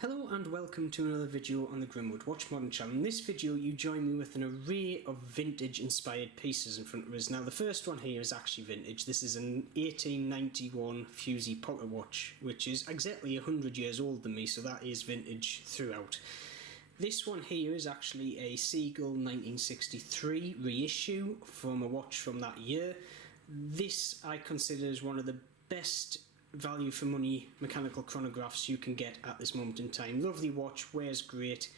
Hello and welcome to another video on the Grimwood Watch Modern channel. In this video you join me with an array of vintage inspired pieces in front of us. Now the first one here is actually vintage. This is an 1891 Fusey pocket watch, which is exactly 100 years older than me, so that is vintage throughout. This one here is actually a Seagull 1963 reissue from a watch from that year. This I consider as one of the best value for money mechanical chronographs you can get at this moment in time. Lovely watch, wears great,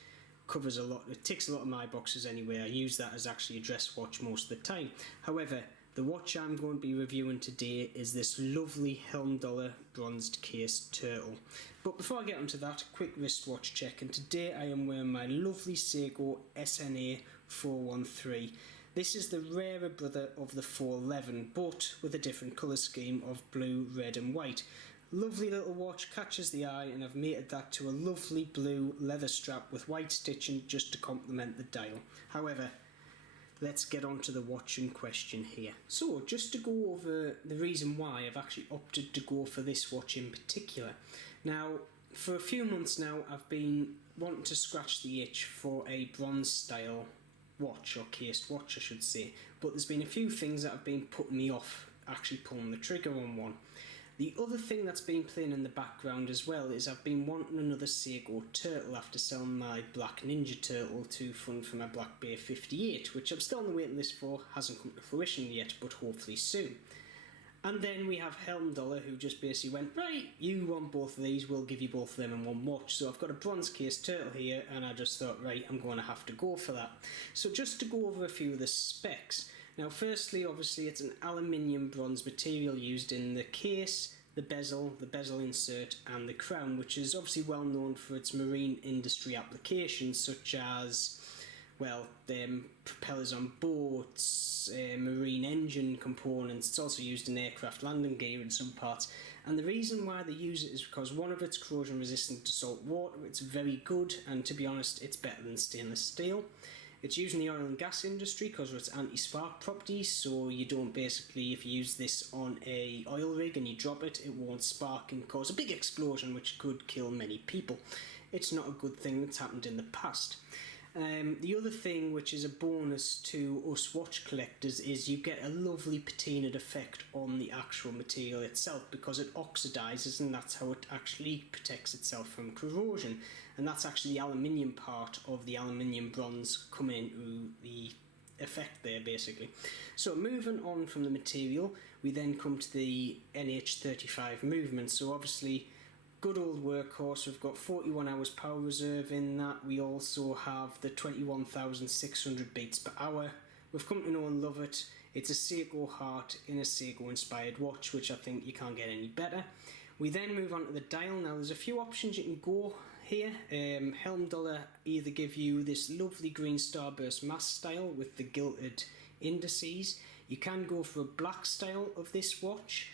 covers a lot, it ticks a lot of my boxes anyway. I use that as actually a dress watch most of the time. However, the watch I'm going to be reviewing today is this lovely Heimdallr bronzed case turtle. But before I get onto that, quick wristwatch check, and today I am wearing my lovely Seiko SNA 413. This is the rarer brother of the 411, but with a different colour scheme of blue, red and white. Lovely little watch, catches the eye, and I've mated that to a lovely blue leather strap with white stitching just to complement the dial. However, let's get on to the watch in question here. So, just to go over the reason why I've actually opted to go for this watch in particular. Now, for a few months now, I've been wanting to scratch the itch for a bronze style watch, or cased watch I should say, but there's been a few things that have been putting me off actually pulling the trigger on one. The other thing that's been playing in the background as well is I've been wanting another Seiko turtle after selling my Black Ninja turtle to fund for my Black Bear 58, which I'm still on the waiting list for, hasn't come to fruition yet, but hopefully soon. And then we have Heimdallr, who just basically went, right, you want both of these, we'll give you both of them in one watch. So I've got a bronze case turtle here, and I just thought, right, I'm going to have to go for that. So just to go over a few of the specs. Now firstly, obviously it's an aluminium bronze material used in the case, the bezel insert and the crown, which is obviously well known for its marine industry applications, such as, well, propellers on boats, marine engine components. It's also used in aircraft landing gear in some parts. And the reason why they use it is because one of it's corrosion resistant to salt water, it's very good, and to be honest, it's better than stainless steel. It's used in the oil and gas industry because of its anti-spark properties, so you don't basically, if you use this on a oil rig and you drop it, it won't spark and cause a big explosion which could kill many people. It's not a good thing that's happened in the past. The other thing which is a bonus to us watch collectors is you get a lovely patinaed effect on the actual material itself because it oxidises, and that's how it actually protects itself from corrosion, and that's actually the aluminium part of the aluminium bronze coming into the effect there basically. So moving on from the material, we then come to the NH35 movement. So obviously good old workhorse, we've got 41 hours power reserve in that. We also have the 21,600 beats per hour. We've come to know and love it. It's a Seiko heart in a Seiko inspired watch, which I think you can't get any better. We then move on to the dial. Now there's a few options you can go here. Heimdallr either give you this lovely green starburst mass style with the gilded indices. You can go for a black style of this watch,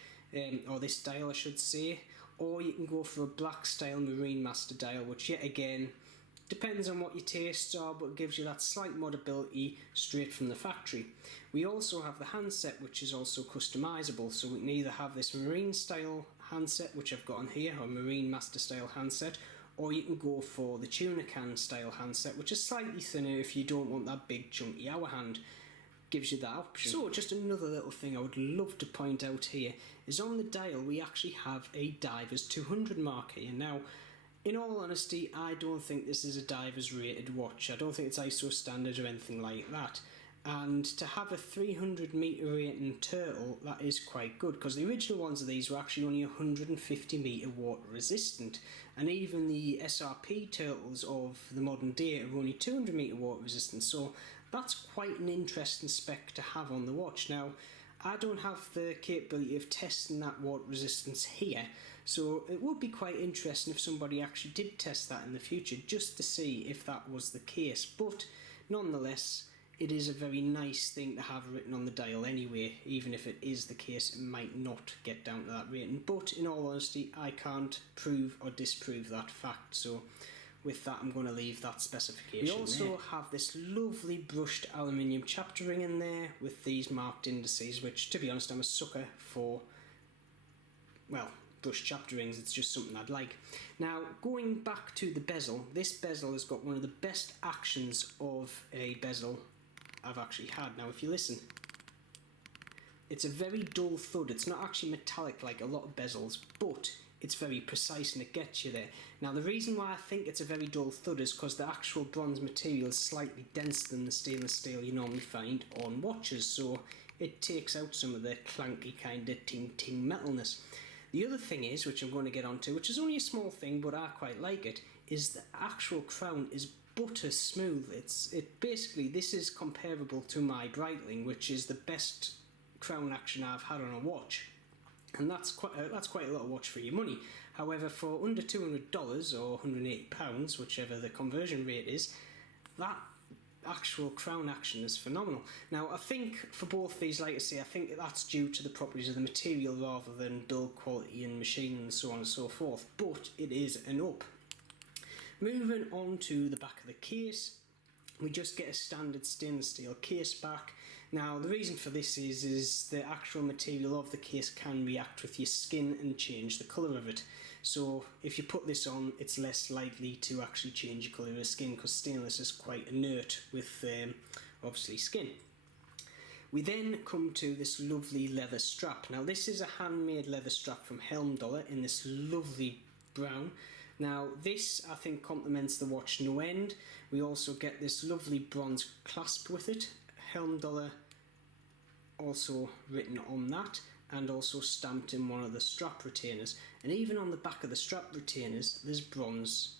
or this dial I should say, or you can go for a black style marine master dial, which yet again depends on what your tastes are, but gives you that slight modability straight from the factory. We also have the handset, which is also customizable, so we can either have this marine style handset, which I've got on here, or marine master style handset, or you can go for the tuna can style handset, which is slightly thinner if you don't want that big chunky hour hand. Gives you that option. So just another little thing I would love to point out here is on the dial we actually have a Divers 200 mark here. Now in all honesty, I don't think this is a Divers rated watch. I don't think it's ISO standard or anything like that. And to have a 300 metre rating turtle, that is quite good, because the original ones of these were actually only 150 metre water resistant, and even the SRP turtles of the modern day are only 200 metre water resistant, so that's quite an interesting spec to have on the watch. Now I don't have the capability of testing that water resistance here, so it would be quite interesting if somebody actually did test that in the future just to see if that was the case, but nonetheless it is a very nice thing to have written on the dial anyway. Even if it is the case, it might not get down to that rating, but in all honesty I can't prove or disprove that fact, so with that I'm going to leave that specification. We also have this lovely brushed aluminium chapter ring in there with these marked indices, which to be honest I'm a sucker for, well, brushed chapter rings, it's just something I'd like. Now, going back to the bezel, this bezel has got one of the best actions of a bezel I've actually had. Now, if you listen, it's a very dull thud. It's not actually metallic like a lot of bezels, but it's very precise and it gets you there. Now, the reason why I think it's a very dull thud is because the actual bronze material is slightly denser than the stainless steel you normally find on watches, so it takes out some of the clanky kind of ting-ting metalness. The other thing is, which I'm going to get onto, which is only a small thing but I quite like it, is the actual crown is butter smooth. Basically, this is comparable to my Breitling, which is the best crown action I've had on a watch. And that's quite a lot of watch for your money. However, for under $200 or £180, whichever the conversion rate is, that actual crown action is phenomenal. Now, I think for both these, like I say, I think that's due to the properties of the material rather than build quality and machine and so on and so forth, but it is an up. Moving on to the back of the case, we just get a standard stainless steel case back. Now, the reason for this is the actual material of the case can react with your skin and change the colour of it. So if you put this on, it's less likely to actually change the colour of the skin because stainless is quite inert with obviously skin. We then come to this lovely leather strap. Now, this is a handmade leather strap from Heimdallr in this lovely brown. Now, this I think complements the watch no end. We also get this lovely bronze clasp with it. Heimdallr also written on that, and also stamped in one of the strap retainers. And even on the back of the strap retainers, there's bronze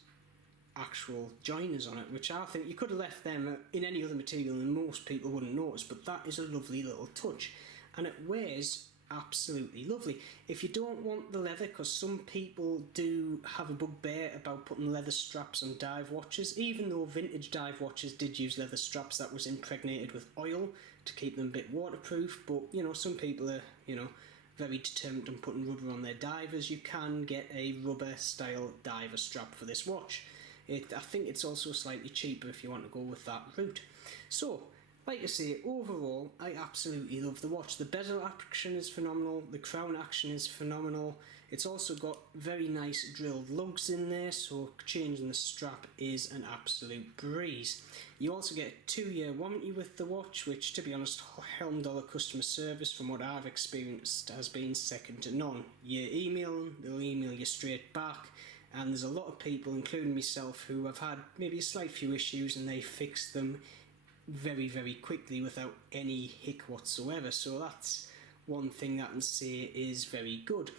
actual joiners on it, which I think you could have left them in any other material and most people wouldn't notice, but that is a lovely little touch. And it wears absolutely lovely. If you don't want the leather, because some people do have a bugbear about putting leather straps on dive watches, even though vintage dive watches did use leather straps that was impregnated with oil to keep them a bit waterproof, but you know, some people are, you know, very determined on putting rubber on their divers. You can get a rubber style diver strap for this watch. I think it's also slightly cheaper if you want to go with that route. So, like I say, overall, I absolutely love the watch. The bezel action is phenomenal, the crown action is phenomenal. It's also got very nice drilled lugs in there, so changing the strap is an absolute breeze. You also get a 2-year warranty with the watch, which, to be honest, Heimdallr customer service, from what I've experienced, has been second to none. You email them, they'll email you straight back, and there's a lot of people, including myself, who have had maybe a slight few issues and they fix them very, very quickly without any hic whatsoever. So that's one thing that I can say is very good.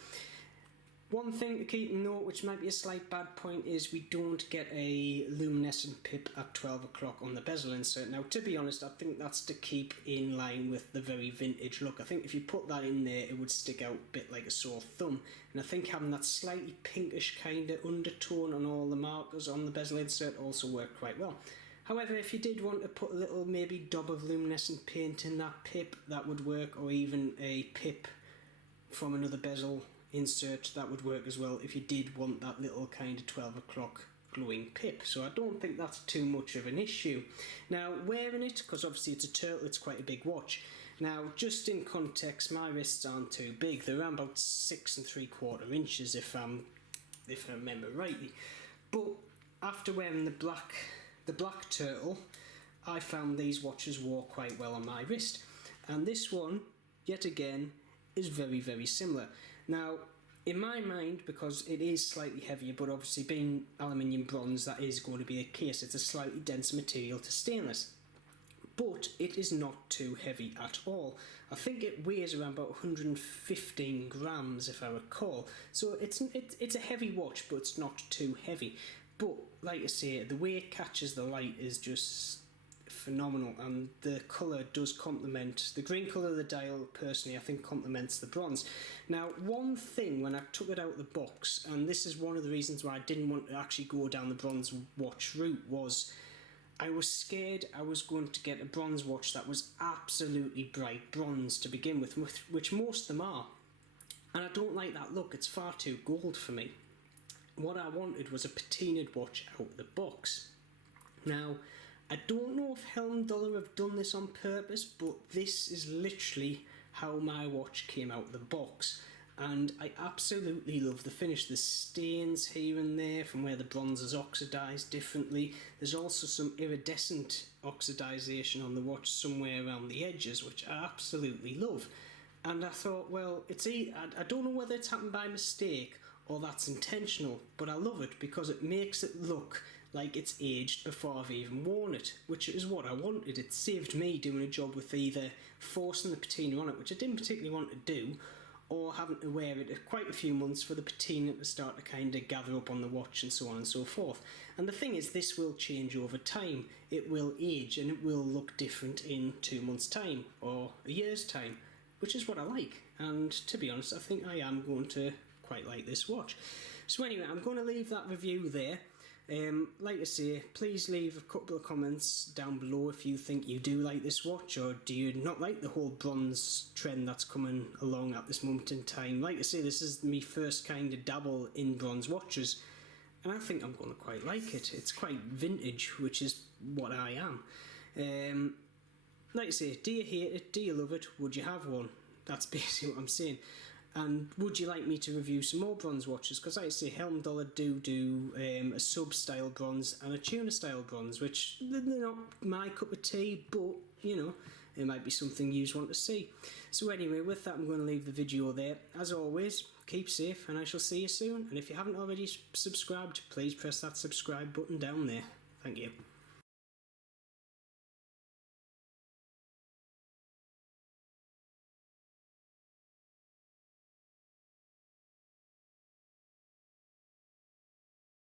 One thing to keep in note, which might be a slight bad point, is we don't get a luminescent pip at 12 o'clock on the bezel insert. Now, to be honest, I think that's to keep in line with the very vintage look. I think if you put that in there, it would stick out a bit like a sore thumb. And I think having that slightly pinkish kind of undertone on all the markers on the bezel insert also worked quite well. However, if you did want to put a little maybe dab of luminescent paint in that pip, that would work, or even a pip from another bezel insert, that would work as well if you did want that little kind of 12 o'clock glowing pip. So I don't think that's too much of an issue. Now, wearing it, because obviously it's a turtle, it's quite a big watch. Now, just in context, my wrists aren't too big. They're around about 6 3/4 inches if I remember rightly. But after wearing the black turtle, I found these watches wore quite well on my wrist. And this one, yet again, is very, very similar. Now, in my mind, because it is slightly heavier, but obviously being aluminium bronze, that is going to be the case. It's a slightly denser material to stainless. But it is not too heavy at all. I think it weighs around about 115 grams, if I recall. So it's a heavy watch, but it's not too heavy. But, like I say, the way it catches the light is just phenomenal, and the colour does complement the green colour of the dial. Personally, I think complements the bronze. Now, one thing when I took it out of the box, and this is one of the reasons why I didn't want to actually go down the bronze watch route, was I was scared I was going to get a bronze watch that was absolutely bright bronze to begin with, which most of them are, and I don't like that look. It's far too gold for me. What I wanted was a patinaed watch out of the box. Now, I don't know if Heimdallr have done this on purpose, but this is literally how my watch came out of the box. and I absolutely love the finish. There's stains here and there from where the bronze is oxidised differently. There's also some iridescent oxidisation on the watch somewhere around the edges, which I absolutely love. And I thought, well, I don't know whether it's happened by mistake or that's intentional, but I love it because it makes it look like it's aged before I've even worn it, which is what I wanted. It saved me doing a job with either forcing the patina on it, which I didn't particularly want to do, or having to wear it quite a few months for the patina to start to kind of gather up on the watch and so on and so forth. And the thing is, this will change over time. It will age and it will look different in 2 months' time or a year's time, which is what I like. And to be honest, I think I am going to quite like this watch. So anyway, I'm going to leave that review there. Like I say, please leave a couple of comments down below if you think you do like this watch, or do you not like the whole bronze trend that's coming along at this moment in time. Like I say, this is my first kind of dabble in bronze watches, and I think I'm going to quite like it. It's quite vintage, which is what I am. Like I say, do you hate it? Do you love it? Would you have one? That's basically what I'm saying. And would you like me to review some more bronze watches? Because like I say, Heimdallr do a sub-style bronze and a tuner-style bronze, which they're not my cup of tea, but, you know, it might be something you want to see. So anyway, with that, I'm going to leave the video there. As always, keep safe, and I shall see you soon. And if you haven't already subscribed, please press that subscribe button down there. Thank you.